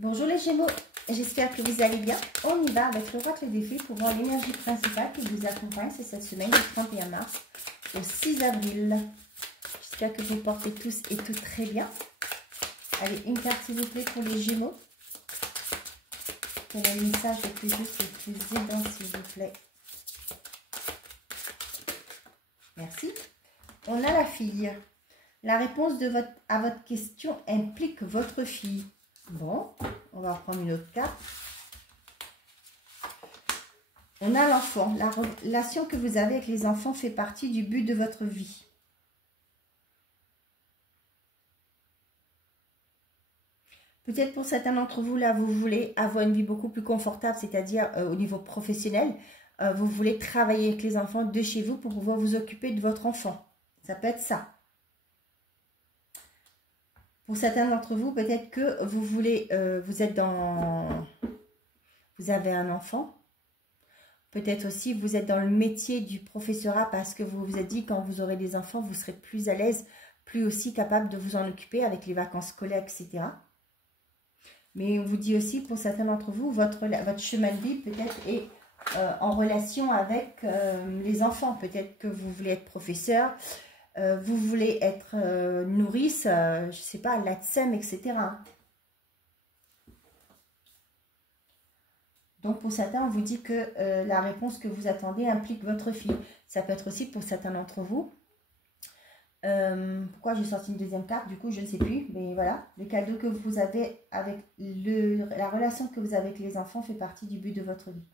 Bonjour les Gémeaux, j'espère que vous allez bien. On y va avec l'oracle des fées pour voir l'énergie principale qui vous accompagne. C'est cette semaine du 31 mars au 6 avril. J'espère que vous portez tous et toutes très bien. Allez, une carte s'il vous plaît pour les Gémeaux. Quel est le message le plus juste et le plus aidant s'il vous plaît? Merci. On a la fille. La réponse à votre question implique votre fille. Bon, on va reprendre une autre carte. On a l'enfant. La relation que vous avez avec les enfants fait partie du but de votre vie. Peut-être pour certains d'entre vous, là, vous voulez avoir une vie beaucoup plus confortable, c'est-à-dire au niveau professionnel. Vous voulez travailler avec les enfants de chez vous pour pouvoir vous occuper de votre enfant. Ça peut être ça. Pour certains d'entre vous, peut-être que vous voulez, vous avez un enfant. Peut-être aussi vous êtes dans le métier du professorat parce que vous vous êtes dit quand vous aurez des enfants, vous serez plus à l'aise, plus aussi capable de vous en occuper avec les vacances scolaires, etc. Mais on vous dit aussi pour certains d'entre vous, votre chemin de vie peut-être est en relation avec les enfants. Peut-être que vous voulez être professeur. Vous voulez être nourrice, je ne sais pas, l'ATSEM, etc. Donc, pour certains, on vous dit que la réponse que vous attendez implique votre fille. Ça peut être aussi pour certains d'entre vous. Pourquoi j'ai sorti une deuxième carte? Du coup, je ne sais plus. Mais voilà, le cadeau que vous avez avec la relation que vous avez avec les enfants fait partie du but de votre vie.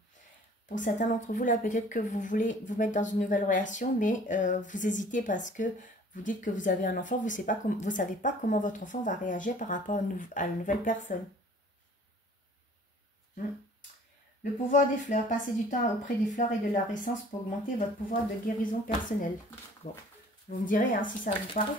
Pour certains d'entre vous, là, peut-être que vous voulez vous mettre dans une nouvelle relation, mais vous hésitez parce que vous dites que vous avez un enfant, vous ne savez pas comment votre enfant va réagir par rapport à une nouvelle personne. Le pouvoir des fleurs. Passez du temps auprès des fleurs et de leur essence pour augmenter votre pouvoir de guérison personnelle. Bon, vous me direz hein, si ça vous parle.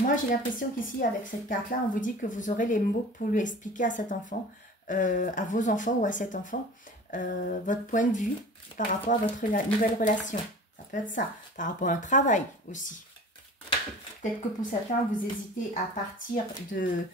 Moi, j'ai l'impression qu'ici, avec cette carte-là, on vous dit que vous aurez les mots pour lui expliquer à cet enfant, à vos enfants ou à cet enfant, votre point de vue par rapport à votre nouvelle relation. Ça peut être ça. Par rapport à un travail aussi. Peut-être que pour certains, vous hésitez à partir de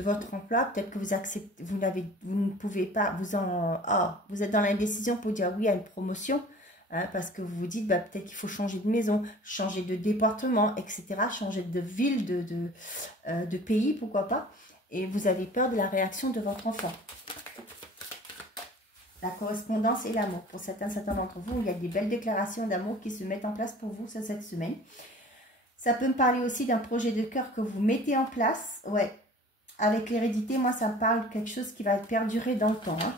votre emploi. Peut-être que vous acceptez, vous ne pouvez pas, vous êtes dans l'indécision pour dire oui à une promotion. Hein, parce que vous vous dites, bah, peut-être qu'il faut changer de maison, changer de département, etc. Changer de ville, de pays, pourquoi pas. Et vous avez peur de la réaction de votre enfant. La correspondance et l'amour. Pour certains d'entre vous, il y a des belles déclarations d'amour qui se mettent en place pour vous cette semaine. Ça peut me parler aussi d'un projet de cœur que vous mettez en place. Ouais, avec l'hérédité, moi, ça me parle de quelque chose qui va perdurer dans le temps. Hein.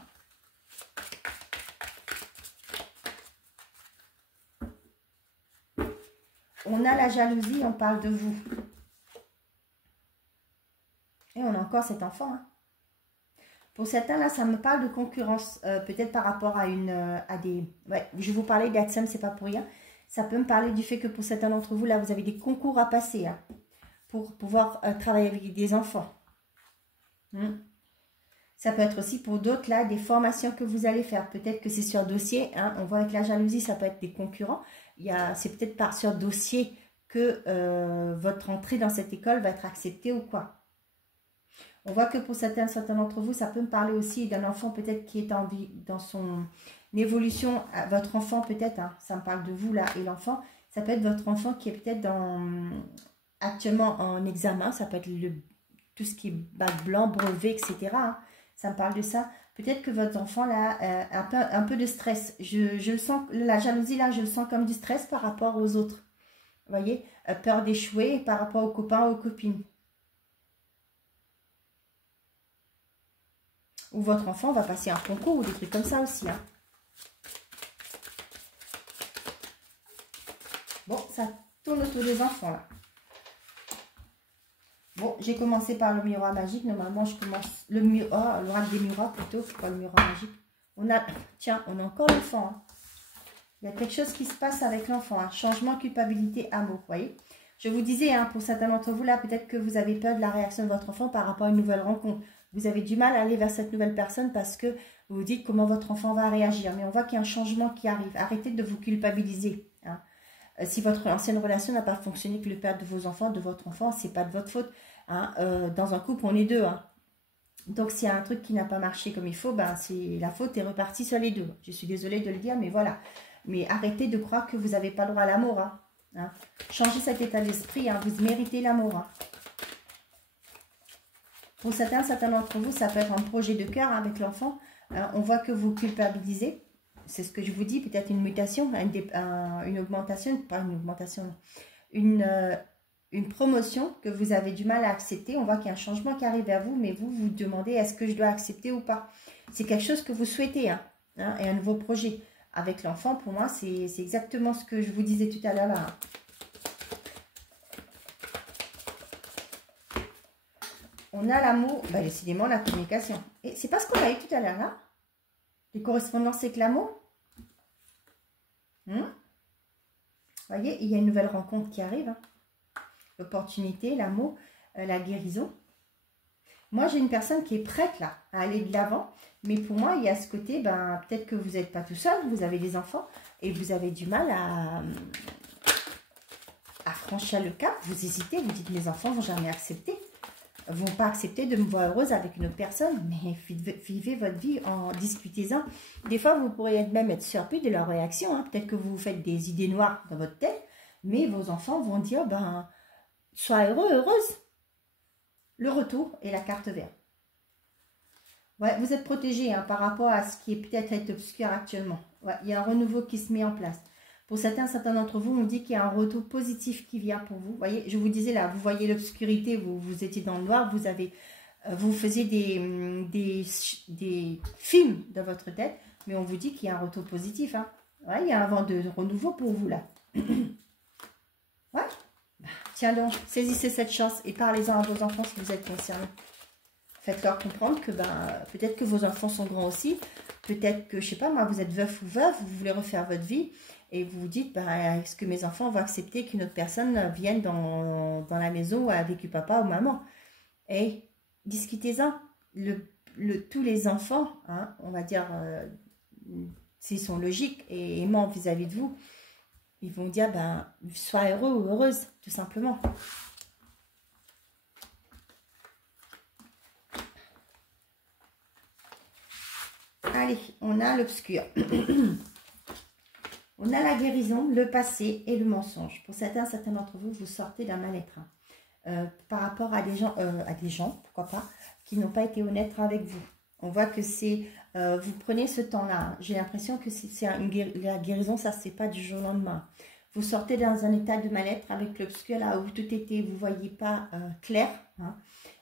On a la jalousie, on parle de vous. Et on a encore cet enfant. Hein. Pour certains, là, ça me parle de concurrence. Peut-être par rapport à des... Ouais, je vais vous parler d'ATSEM, c'est pas pour rien. Ça peut me parler du fait que pour certains d'entre vous, là, vous avez des concours à passer. Hein, pour pouvoir travailler avec des enfants. Ça peut être aussi pour d'autres, là, des formations que vous allez faire. Peut-être que c'est sur dossier. Hein, on voit avec la jalousie, ça peut être des concurrents. C'est peut-être sur dossier que votre entrée dans cette école va être acceptée ou quoi. On voit que pour certains d'entre vous, ça peut me parler aussi d'un enfant peut-être qui est en vie, dans son évolution. Votre enfant peut-être, hein, ça me parle de vous là et l'enfant. Ça peut être votre enfant qui est peut-être actuellement en examen. Ça peut être tout ce qui est bac blanc, brevet, etc. Hein. Ça me parle de ça. Peut-être que votre enfant là a un peu de stress. Je le sens, la jalousie là, je le sens comme du stress par rapport aux autres. Vous voyez, peur d'échouer par rapport aux copains, aux copines. Ou votre enfant va passer un concours ou des trucs comme ça aussi. Hein. Bon, ça tourne autour des enfants là. Bon, j'ai commencé par le miroir magique. Normalement, je commence l'oracle des miroirs plutôt, pas le miroir magique. Tiens, on a encore l'enfant. Hein. Il y a quelque chose qui se passe avec l'enfant. Hein. Changement, culpabilité, amour. Vous voyez? Je vous disais, hein, pour certains d'entre vous, là, peut-être que vous avez peur de la réaction de votre enfant par rapport à une nouvelle rencontre. Vous avez du mal à aller vers cette nouvelle personne parce que vous vous dites comment votre enfant va réagir. Mais on voit qu'il y a un changement qui arrive. Arrêtez de vous culpabiliser. Hein. Si votre ancienne relation n'a pas fonctionné, que le père de vos enfants, de votre enfant, c'est pas de votre faute. Hein. Dans un couple, on est deux. Hein. Donc, s'il y a un truc qui n'a pas marché comme il faut, ben, la faute est repartie sur les deux. Je suis désolée de le dire, mais voilà. Mais arrêtez de croire que vous n'avez pas droit à l'amour. Hein. Hein. Changez cet état d'esprit. Hein. Vous méritez l'amour. Hein. Pour certains d'entre vous, ça peut être un projet de cœur avec l'enfant. On voit que vous culpabilisez. C'est ce que je vous dis, peut-être une mutation, une augmentation, pas une augmentation, non. Une promotion que vous avez du mal à accepter. On voit qu'il y a un changement qui arrive vers vous, mais vous vous demandez est-ce que je dois accepter ou pas. C'est quelque chose que vous souhaitez, hein, et un nouveau projet. Avec l'enfant, pour moi, c'est exactement ce que je vous disais tout à l'heure là. Hein. On a l'amour, bah, décidément la communication. Et c'est pas ce qu'on a eu tout à l'heure là. Les correspondances avec l'amour. Vous voyez, il y a une nouvelle rencontre qui arrive. Hein. L'opportunité, l'amour, la guérison. Moi, j'ai une personne qui est prête là à aller de l'avant. Mais pour moi, il y a ce côté, ben, peut-être que vous n'êtes pas tout seul, vous avez des enfants et vous avez du mal à franchir le cap. Vous hésitez, vous dites mes enfants ne vont jamais accepter. Vont pas accepter de me voir heureuse avec une autre personne, mais vivez votre vie en discutez-en. Des fois, vous pourriez même être surpris de leur réaction. Hein. Peut-être que vous vous faites des idées noires dans votre tête, mais vos enfants vont dire, ben, sois heureux, heureuse. Le retour et la carte verte. Ouais, vous êtes protégé hein, par rapport à ce qui est peut-être obscur actuellement. Ouais, il y a un renouveau qui se met en place. Pour certains d'entre vous, on dit qu'il y a un retour positif qui vient pour vous. Vous voyez, je vous disais là, vous voyez l'obscurité, vous étiez dans le noir, vous faisiez des films dans votre tête, mais on vous dit qu'il y a un retour positif. Hein. Ouais, il y a un vent de renouveau pour vous là. Ouais. Tiens donc, saisissez cette chance et parlez-en à vos enfants si vous êtes concernés. Faites-leur comprendre que peut-être que vos enfants sont grands aussi, peut-être que, je sais pas moi, vous êtes veuf ou veuve, vous voulez refaire votre vie, et vous vous dites, est-ce que mes enfants vont accepter qu'une autre personne vienne dans la maison avec papa ou maman? Et discutez-en. Tous les enfants, hein, on va dire, s'ils sont logiques et aimants vis-à-vis de vous, ils vont dire, sois heureux ou heureuse, tout simplement. Allez, on a l'obscur. On a la guérison, le passé et le mensonge. Pour certains d'entre vous, vous sortez d'un mal-être. Hein. Par rapport à des gens, pourquoi pas, qui n'ont pas été honnêtes avec vous. On voit que c'est, vous prenez ce temps-là. Hein. J'ai l'impression que la guérison, ça c'est pas du jour au lendemain. Vous sortez dans un état de mal-être avec l'obscur, là où tout était, vous ne voyez pas clair. Hein.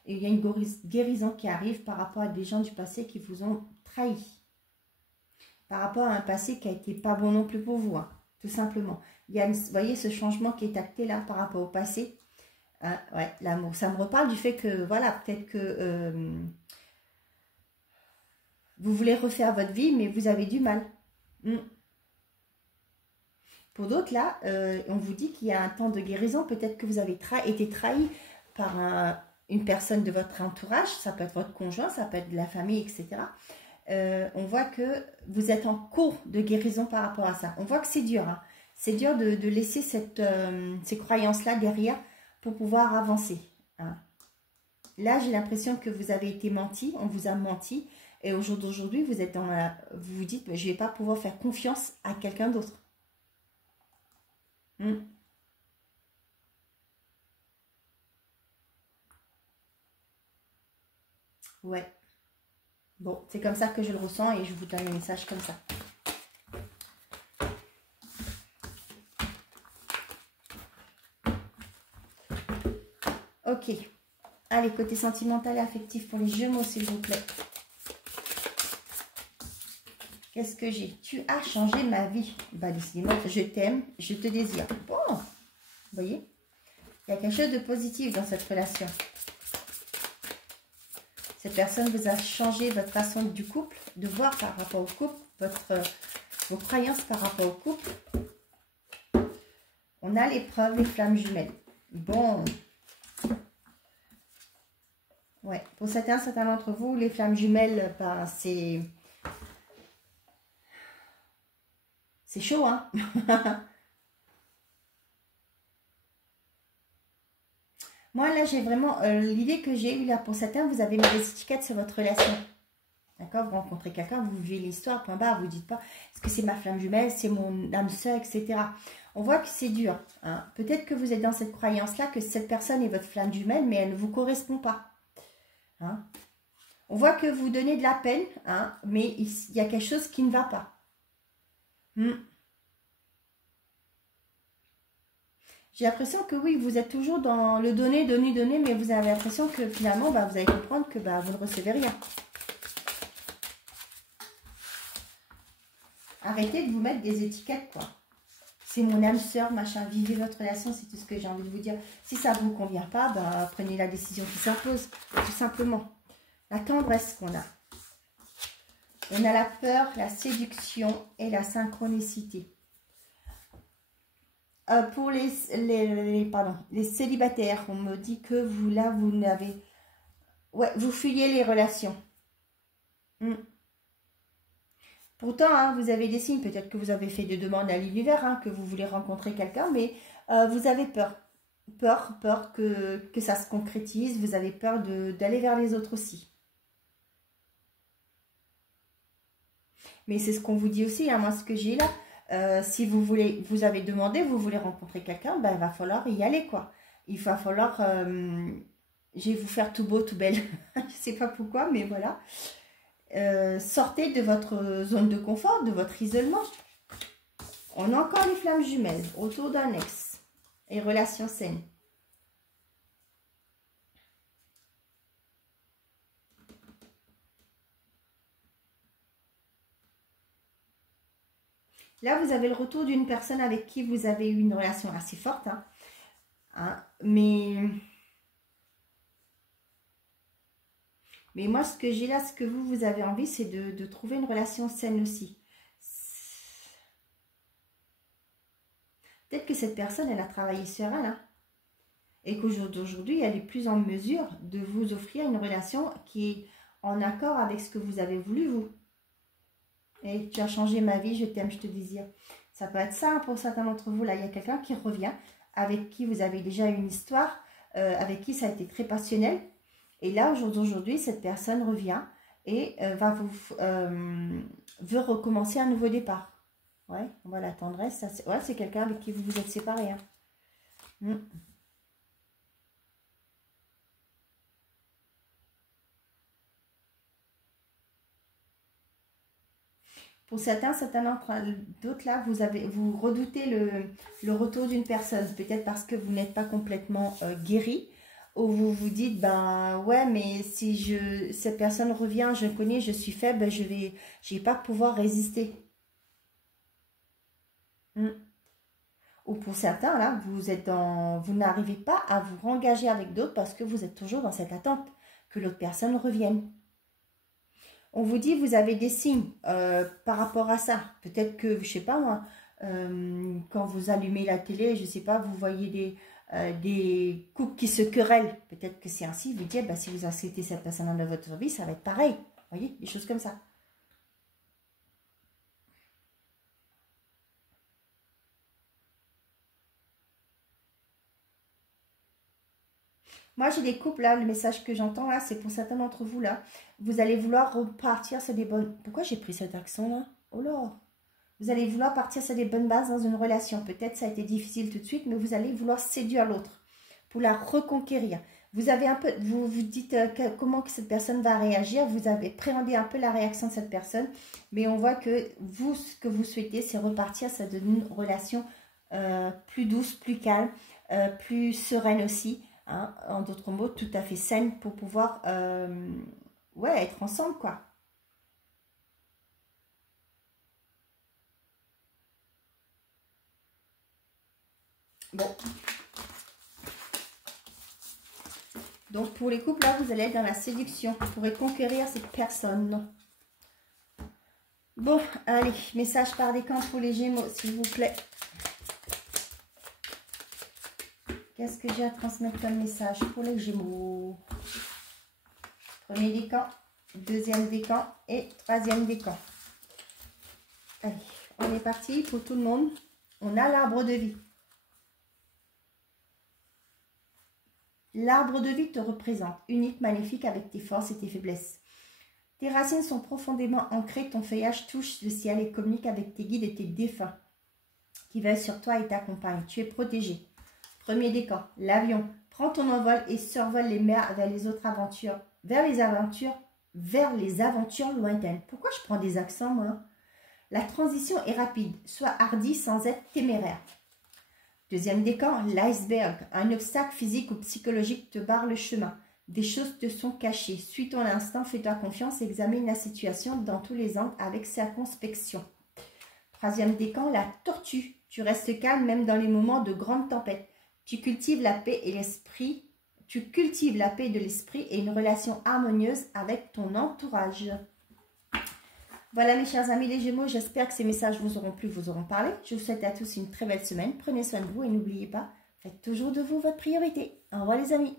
Et il y a une guérison qui arrive par rapport à des gens du passé qui vous ont trahi. Par rapport à un passé qui n'a été pas bon non plus pour vous, hein, tout simplement. Il y a, vous voyez ce changement qui est acté là par rapport au passé. Ouais, l'amour. Ça me reparle du fait que, voilà, peut-être que vous voulez refaire votre vie, mais vous avez du mal. Pour d'autres, là, on vous dit qu'il y a un temps de guérison. Peut-être que vous avez été trahi par une personne de votre entourage. Ça peut être votre conjoint, ça peut être de la famille, etc. On voit que vous êtes en cours de guérison par rapport à ça. On voit que c'est dur. Hein. C'est dur de laisser ces croyances-là derrière pour pouvoir avancer. Hein. Là, j'ai l'impression que vous avez été menti. On vous a menti. Et au jour d'aujourd'hui, vous êtes vous vous dites, je ne vais pas pouvoir faire confiance à quelqu'un d'autre. Ouais. Bon, c'est comme ça que je le ressens et je vous donne un message comme ça. Ok. Allez, côté sentimental et affectif pour les Gémeaux, s'il vous plaît. Qu'est-ce que j'ai? Tu as changé ma vie. Décidément, je t'aime, je te désire. Bon, vous voyez? Il y a quelque chose de positif dans cette relation. Cette personne vous a changé votre façon du couple, de voir par rapport au couple, vos croyances par rapport au couple. On a l'épreuve, les flammes jumelles. Bon. Ouais, pour certains d'entre vous, les flammes jumelles, c'est chaud, hein. Moi, là, j'ai vraiment l'idée que j'ai eue là pour certains, vous avez mis des étiquettes sur votre relation. D'accord? Vous rencontrez quelqu'un, vous vivez l'histoire, point barre, vous ne dites pas, est-ce que c'est ma flamme jumelle, c'est mon âme sœur, etc. On voit que c'est dur. Hein. Peut-être que vous êtes dans cette croyance-là, que cette personne est votre flamme jumelle, mais elle ne vous correspond pas. Hein. On voit que vous donnez de la peine, hein, mais il y a quelque chose qui ne va pas. J'ai l'impression que oui, vous êtes toujours dans le donner, donner, donner, mais vous avez l'impression que finalement, bah, vous allez comprendre que bah, vous ne recevez rien. Arrêtez de vous mettre des étiquettes, quoi. C'est mon âme sœur, machin, vivez votre relation, c'est tout ce que j'ai envie de vous dire. Si ça ne vous convient pas, bah, prenez la décision qui s'impose, tout simplement. La tendresse qu'on a. On a la peur, la séduction et la synchronicité. Pour les célibataires, on me dit que vous, là, vous n'avez... Ouais, vous fuyez les relations. Pourtant, hein, vous avez des signes, peut-être que vous avez fait des demandes à l'univers, hein, que vous voulez rencontrer quelqu'un, mais vous avez peur. Peur que ça se concrétise, vous avez peur d'aller vers les autres aussi. Mais c'est ce qu'on vous dit aussi, hein, moi ce que j'ai là, si vous voulez, vous avez demandé, vous voulez rencontrer quelqu'un, ben il va falloir y aller quoi. Il va falloir, je vais vous faire tout beau, tout belle, je ne sais pas pourquoi, mais voilà. Sortez de votre zone de confort, de votre isolement. On a encore les flammes jumelles autour d'un ex et relations saines. Là, vous avez le retour d'une personne avec qui vous avez eu une relation assez forte. Mais moi, ce que j'ai là, ce que vous avez envie, c'est de trouver une relation saine aussi. Peut-être que cette personne, elle a travaillé sur elle. Hein, et qu'aujourd'hui, elle est plus en mesure de vous offrir une relation qui est en accord avec ce que vous avez voulu, vous. Et tu as changé ma vie, je t'aime, je te désire. Ça peut être ça pour certains d'entre vous. Là, il y a quelqu'un qui revient, avec qui vous avez déjà une histoire, avec qui ça a été très passionnel. Et là, aujourd'hui, cette personne revient et veut recommencer un nouveau départ. Ouais, on voit la tendresse. Ouais, c'est quelqu'un avec qui vous vous êtes séparés. Hein. Pour certains d'autres là, vous redoutez le retour d'une personne. Peut-être parce que vous n'êtes pas complètement guéri. Ou vous vous dites, ben ouais, mais si cette personne revient, je connais, je suis faible, je vais pas pouvoir résister. Ou pour certains, là, vous n'arrivez pas à vous engager avec d'autres parce que vous êtes toujours dans cette attente que l'autre personne revienne. On vous dit, vous avez des signes par rapport à ça. Peut-être que, je sais pas moi, quand vous allumez la télé, je sais pas, vous voyez des couples qui se querellent. Peut-être que c'est ainsi. Vous dites, bah, si vous acceptez cette personne dans votre vie, ça va être pareil. Vous voyez, des choses comme ça. Moi, j'ai des couples, là, le message que j'entends, là, c'est pour certains d'entre vous, là. Vous allez vouloir repartir sur des bonnes... Pourquoi j'ai pris cet accent, là? Oh là! Vous allez vouloir partir sur des bonnes bases dans une relation. Peut-être ça a été difficile tout de suite, mais vous allez vouloir séduire l'autre pour la reconquérir. Vous avez un peu, vous vous dites comment que cette personne va réagir. Vous avez préhendé un peu la réaction de cette personne, mais on voit que vous, ce que vous souhaitez, c'est repartir sur une relation plus douce, plus calme, plus sereine aussi. Hein, en d'autres mots, tout à fait saine pour pouvoir ouais, être ensemble, quoi. Bon. Donc, pour les couples, là, vous allez être dans la séduction. Vous pourrez conquérir cette personne. Bon, allez, message par décan pour les Gémeaux, s'il vous plaît. Qu'est-ce que j'ai à transmettre comme message pour les Gémeaux? Premier décan, deuxième décan et troisième décan. Allez, on est parti pour tout le monde. On a l'arbre de vie. L'arbre de vie te représente, unique, magnifique avec tes forces et tes faiblesses. Tes racines sont profondément ancrées, ton feuillage touche le ciel et communique avec tes guides et tes défunts qui veillent sur toi et t'accompagnent. Tu es protégé. Premier décan, l'avion. Prends ton envol et survole les mers vers les autres aventures, vers les aventures lointaines. Pourquoi je prends des accents, moi? La transition est rapide. Sois hardi sans être téméraire. Deuxième décan, l'iceberg. Un obstacle physique ou psychologique te barre le chemin. Des choses te sont cachées. Suis ton instinct, fais-toi confiance, examine la situation dans tous les angles avec circonspection. Troisième décan, la tortue. Tu restes calme même dans les moments de grande tempête. Tu cultives la paix et l'esprit. Tu cultives la paix de l'esprit et une relation harmonieuse avec ton entourage. Voilà mes chers amis les Gémeaux, j'espère que ces messages vous auront plu, vous auront parlé. Je vous souhaite à tous une très belle semaine. Prenez soin de vous et n'oubliez pas, faites toujours de vous votre priorité. Au revoir les amis.